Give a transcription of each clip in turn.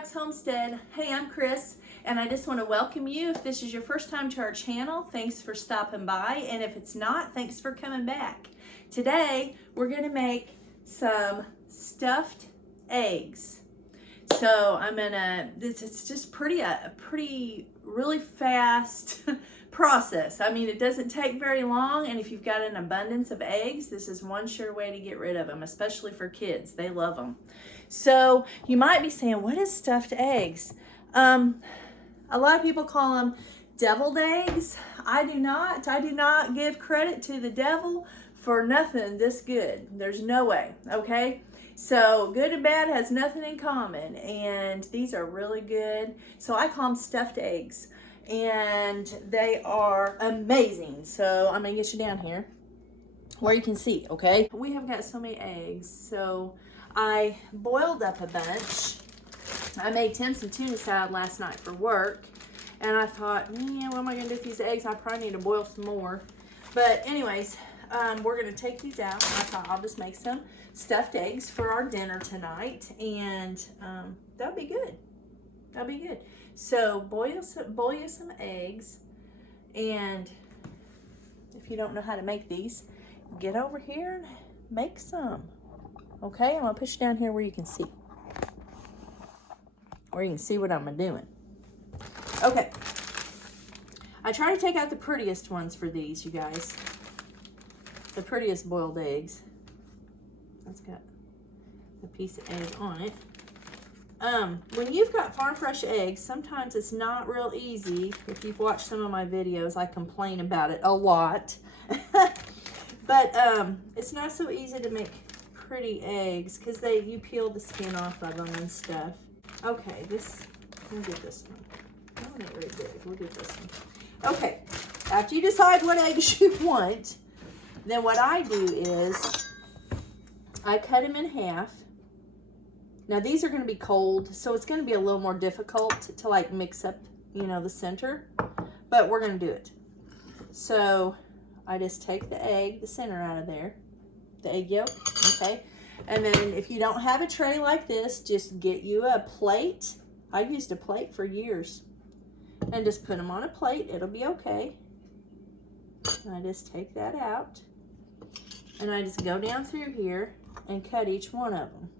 Rex Homestead. Hey, I'm Chris, and I just want to welcome you. If this is your first time to our channel, thanks for stopping by, and if it's not, thanks for coming back. Today, we're going to make some stuffed eggs. So I'm gonna, it's just a pretty really fast process. I mean, it doesn't take very long, and if you've got an abundance of eggs, this is one sure way to get rid of them, especially for kids. They love them. So you might be saying, what is stuffed eggs? A lot of people call them deviled eggs. I do not give credit to the devil for nothing this good. There's no way, okay? So good and bad has nothing in common, and these are really good. So I call them stuffed eggs, and they are amazing. So I'm gonna get you down here where you can see, okay? We have got so many eggs, so I boiled up a bunch. I made Tim some tuna salad last night for work, and I thought, man, what am I gonna do with these eggs? I probably need to boil some more. But anyways, we're gonna take these out. I thought I'll just make some stuffed eggs for our dinner tonight, and that'll be good. That'll be good. So boil you some eggs, and if you don't know how to make these, get over here and make some. Okay, I'm gonna push you down here where you can see. Where you can see what I'm doing. Okay. I try to take out the prettiest ones for these, you guys. The prettiest boiled eggs. That's got a piece of egg on it. When you've got farm fresh eggs, sometimes it's not real easy. If you've watched some of my videos, I complain about it a lot. But it's not so easy to make pretty eggs because you peel the skin off of them and stuff. Okay, we'll get this one. Oh, not very big. We'll get this one. Okay, after you decide what eggs you want, then what I do is I cut them in half. Now these are going to be cold, so it's going to be a little more difficult to like mix up, you know, the center, but we're going to do it. So I just take the egg, the center out of there, the egg yolk, okay? And then if you don't have a tray like this, just get you a plate. I used a plate for years. And just put them on a plate, it'll be okay. And I just take that out. And I just go down through here and cut each one of them.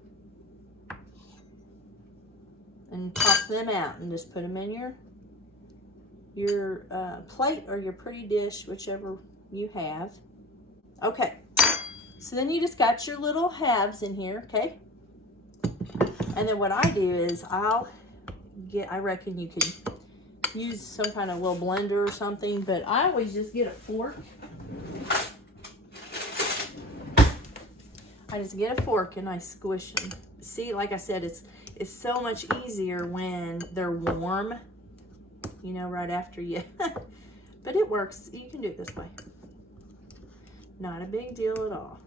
And pop them out and just put them in your plate or your pretty dish, whichever you have. Okay, so then you just got your little halves in here, okay? And then what I do is I reckon you could use some kind of little blender or something, but I always just get a fork. I just get a fork and I squish them. See, like I said, it's so much easier when they're warm, you know, right after you. But it works. You can do it this way. Not a big deal at all.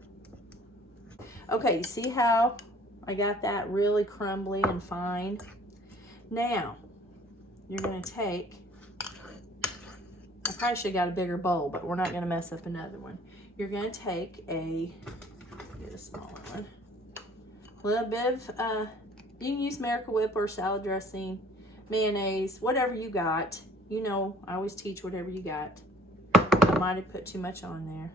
Okay, you see how I got that really crumbly and fine? Now, you're going to take, I probably should have got a bigger bowl, but we're not going to mess up another one. You're going to take get a smaller one. A little bit of, you can use Miracle Whip or salad dressing, mayonnaise, whatever you got. You know, I always teach whatever you got. I might have put too much on there.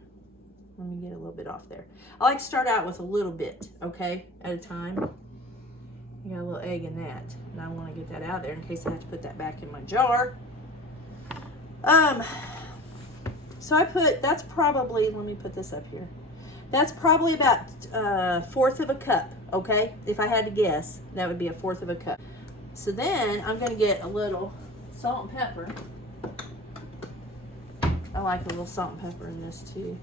Let me get a little bit off there. I like to start out with a little bit, okay, at a time. I got a little egg in that, and I want to get that out of there in case I have to put that back in my jar. So that's probably, let me put this up here. That's probably about a fourth of a cup, okay? If I had to guess, that would be a fourth of a cup. So then I'm going to get a little salt and pepper. I like a little salt and pepper in this too.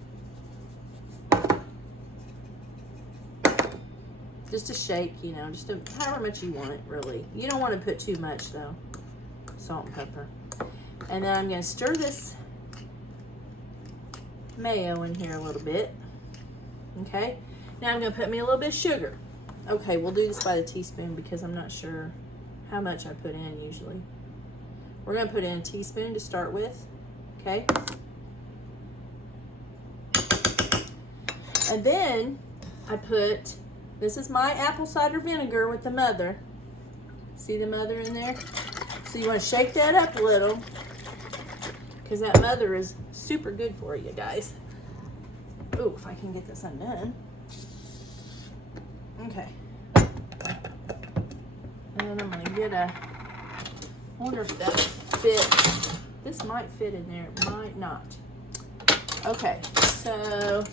Just a shake, you know, just however much you want it, really. You don't want to put too much, though. Salt and pepper. And then I'm going to stir this mayo in here a little bit. Okay? Now I'm going to put me a little bit of sugar. Okay, we'll do this by the teaspoon because I'm not sure how much I put in usually. We're going to put in a teaspoon to start with. Okay? And then I put, this is my apple cider vinegar with the mother. See the mother in there? So you want to shake that up a little, because that mother is super good for you guys. Oh, if I can get this undone. Okay. And then I'm going to get I wonder if that fits. This might fit in there, it might not. Okay, so,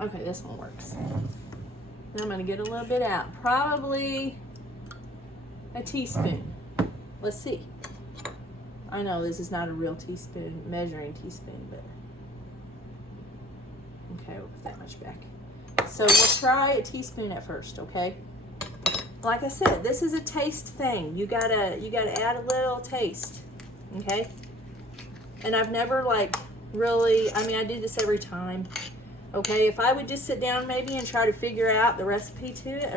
okay, this one works. Then I'm going to get a little bit out. Probably a teaspoon. Let's see. I know this is not a real teaspoon, measuring teaspoon, but okay, we'll put that much back. So we'll try a teaspoon at first, okay? Like I said, this is a taste thing. You gotta add a little taste, okay? And I've never like really, I mean, I do this every time. Okay, if I would just sit down maybe and try to figure out the recipe to it,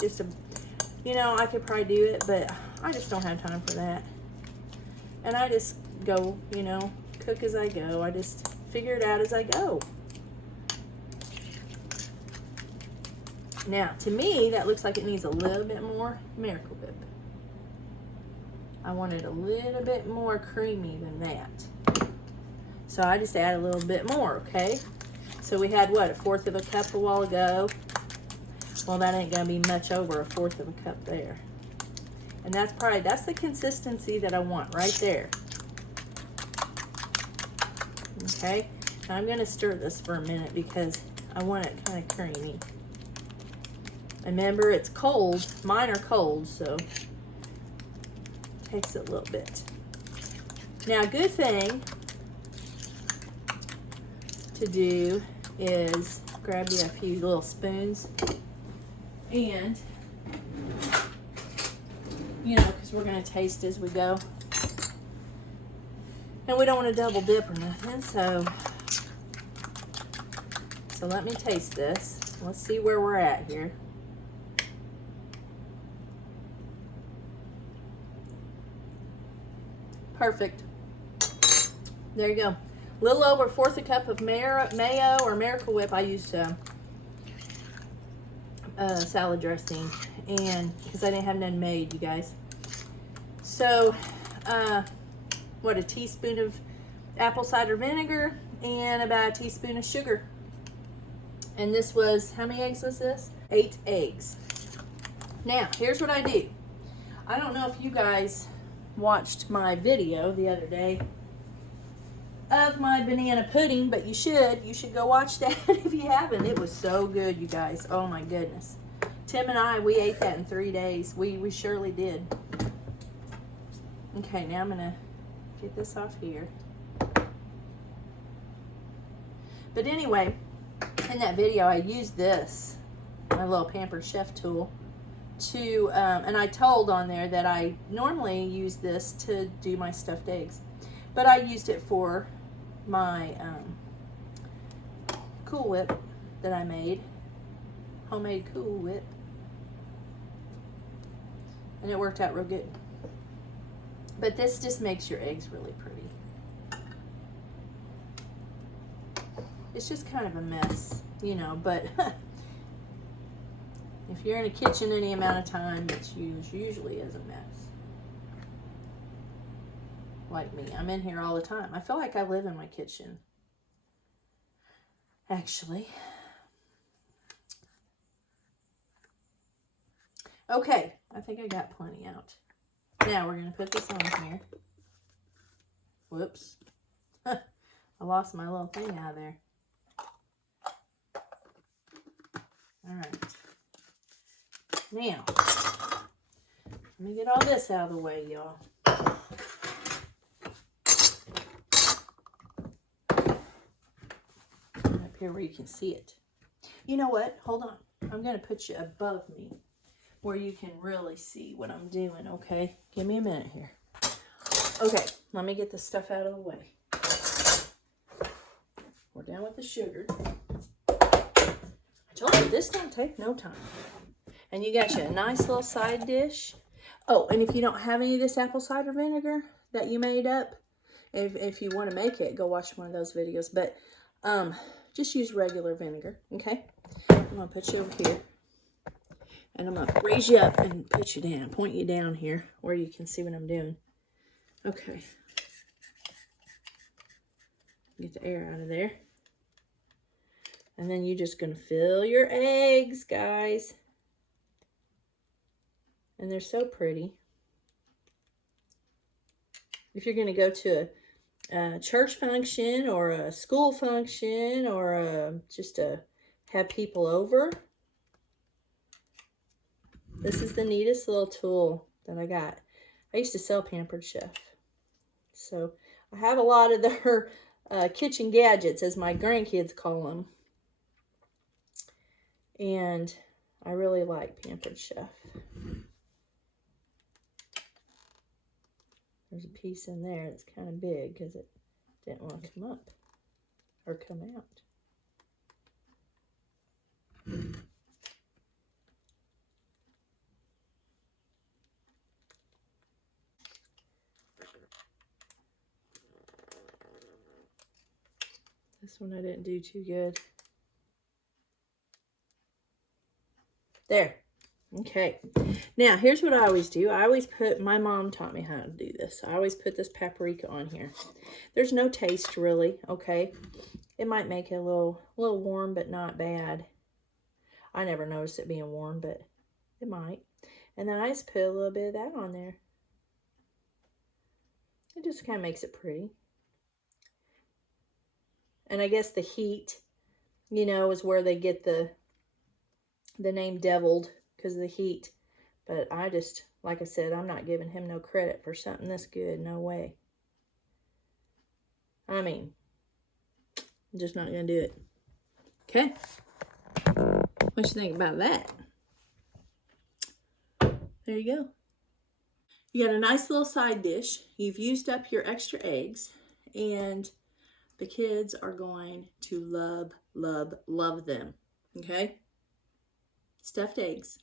just to, you know, I could probably do it, but I just don't have time for that. And I just go, you know, cook as I go. I just figure it out as I go. Now, to me, that looks like it needs a little bit more Miracle Whip. I want it a little bit more creamy than that. So I just add a little bit more, okay? So we had, what, 1/4 of a cup a while ago? Well, that ain't gonna be much over 1/4 of a cup there. And that's the consistency that I want right there. Okay, now I'm gonna stir this for a minute because I want it kind of creamy. Remember, it's cold. Mine are cold, so it takes a little bit. Now, a good thing to do is grab you a few little spoons and, you know, because we're going to taste as we go. And we don't want to double dip or nothing, so let me taste this. Let's see where we're at here. Perfect. There you go. A little over 1/4 cup of mayo or Miracle Whip. I used salad dressing, and because I didn't have none made, you guys. So, what, a teaspoon of apple cider vinegar and about a teaspoon of sugar. And this was, how many eggs was this? 8 eggs. Now, here's what I do. I don't know if you guys watched my video the other day of my banana pudding, but you should go watch that if you haven't. It was so good, you guys. Oh my goodness. Tim and I, we ate that in 3 days. We surely did. Okay, now I'm gonna get this off here. But anyway, in that video I used this, my little Pampered Chef tool, to and I told on there that I normally use this to do my stuffed eggs, but I used it for my Cool Whip that I made, homemade Cool Whip, and it worked out real good. But this just makes your eggs really pretty. It's just kind of a mess, you know, but if you're in a kitchen any amount of time, it usually is a mess. Like me, I'm in here all the time. I feel like I live in my kitchen, actually. Okay, I think I got plenty out. Now we're going to put this on here. Whoops. I lost my little thing out of there. All right. Now, let me get all this out of the way, y'all. Up here where you can see it. You know what? Hold on. I'm going to put you above me where you can really see what I'm doing, okay? Give me a minute here. Okay, let me get this stuff out of the way. We're done with the sugar. I told you, this don't take no time. And you got you a nice little side dish. Oh, and if you don't have any of this apple cider vinegar that you made up, if you want to make it, go watch one of those videos. But just use regular vinegar, okay? I'm going to put you over here. And I'm going to raise you up and put you down, point you down here where you can see what I'm doing. Okay. Get the air out of there. And then you're just going to fill your eggs, guys. And they're so pretty. If you're going to go to a church function or a school function or just to have people over, this is the neatest little tool that I got. I used to sell Pampered Chef. So I have a lot of their kitchen gadgets, as my grandkids call them. And I really like Pampered Chef. There's a piece in there that's kind of big because it didn't want to come up or come out. This one I didn't do too good. There. Okay. Now, here's what I always do. I always put, my mom taught me how to do this. I always put this paprika on here. There's no taste really, okay? It might make it a little warm, but not bad. I never noticed it being warm, but it might. And then I just put a little bit of that on there. It just kind of makes it pretty. And I guess the heat, you know, is where they get the name deviled, because of the heat. But I just, like I said, I'm not giving him no credit for something this good. No way. I mean, I'm just not going to do it. Okay. What you think about that? There you go. You got a nice little side dish. You've used up your extra eggs. And the kids are going to love, love, love them. Okay? Stuffed eggs.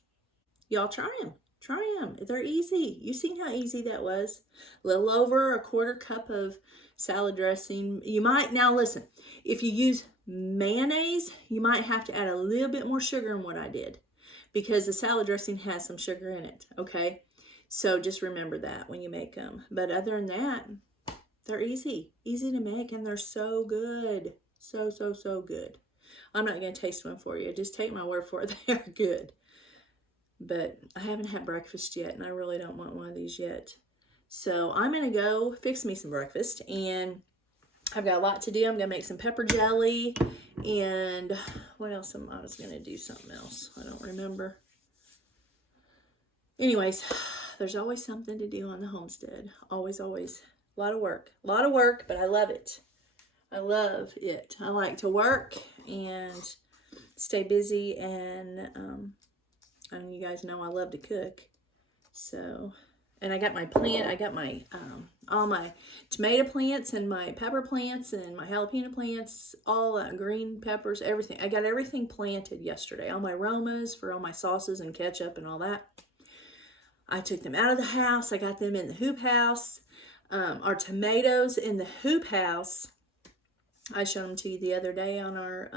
Y'all try them. Try them. They're easy. You seen how easy that was? A little over a quarter cup of salad dressing. You might, now listen, if you use mayonnaise, you might have to add a little bit more sugar than what I did, because the salad dressing has some sugar in it, okay? So just remember that when you make them. But other than that, they're easy. Easy to make, and they're so good. So, so, so good. I'm not going to taste one for you. Just take my word for it. They are good. But I haven't had breakfast yet, and I really don't want one of these yet. So I'm going to go fix me some breakfast, and I've got a lot to do. I'm going to make some pepper jelly, and what else I was going to do something else. I don't remember. Anyways, there's always something to do on the homestead. Always, always. A lot of work. A lot of work, but I love it. I love it. I like to work and stay busy, and you guys know I love to cook. So, and I got my plant, I got my, all my tomato plants and my pepper plants and my jalapeno plants, all green peppers, everything. I got everything planted yesterday. All my aromas for all my sauces and ketchup and all that. I took them out of the house. I got them in the hoop house. Our tomatoes in the hoop house, I showed them to you the other day on our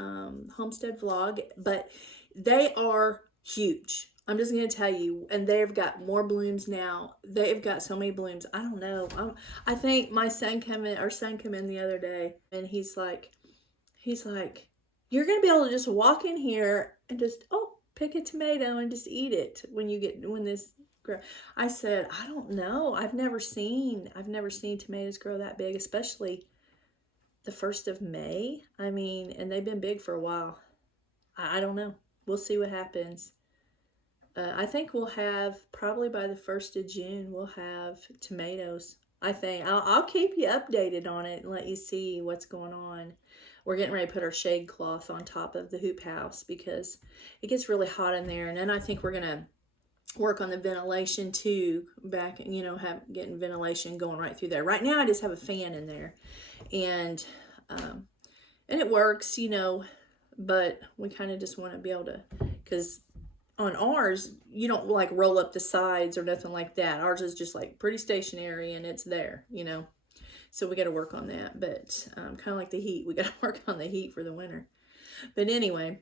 homestead vlog, but they are huge. I'm just going to tell you, and they've got more blooms now. They've got so many blooms. I don't know. I think my son came in the other day, and he's like, you're going to be able to just walk in here and just, pick a tomato and just eat it when this grow. I said, I don't know. I've never seen tomatoes grow that big, especially the 1st of May. I mean, and they've been big for a while. I don't know. We'll see what happens. I think we'll have, probably by the 1st of June, we'll have tomatoes. I think. I'll keep you updated on it and let you see what's going on. We're getting ready to put our shade cloth on top of the hoop house because it gets really hot in there. And then I think we're going to work on the ventilation too, getting ventilation going right through there. Right now I just have a fan in there, and it works, but we kind of just want to be able to, because on ours, you don't like roll up the sides or nothing like that. Ours is just like pretty stationary and it's there, so we got to work on that. But kind of like the heat, we got to work on the heat for the winter. But anyway,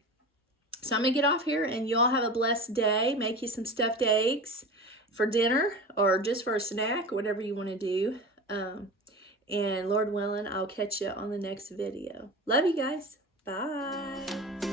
So I'm going to get off here, and you all have a blessed day. Make you some stuffed eggs for dinner or just for a snack, whatever you want to do. And Lord willing, I'll catch you on the next video. Love you guys. Bye.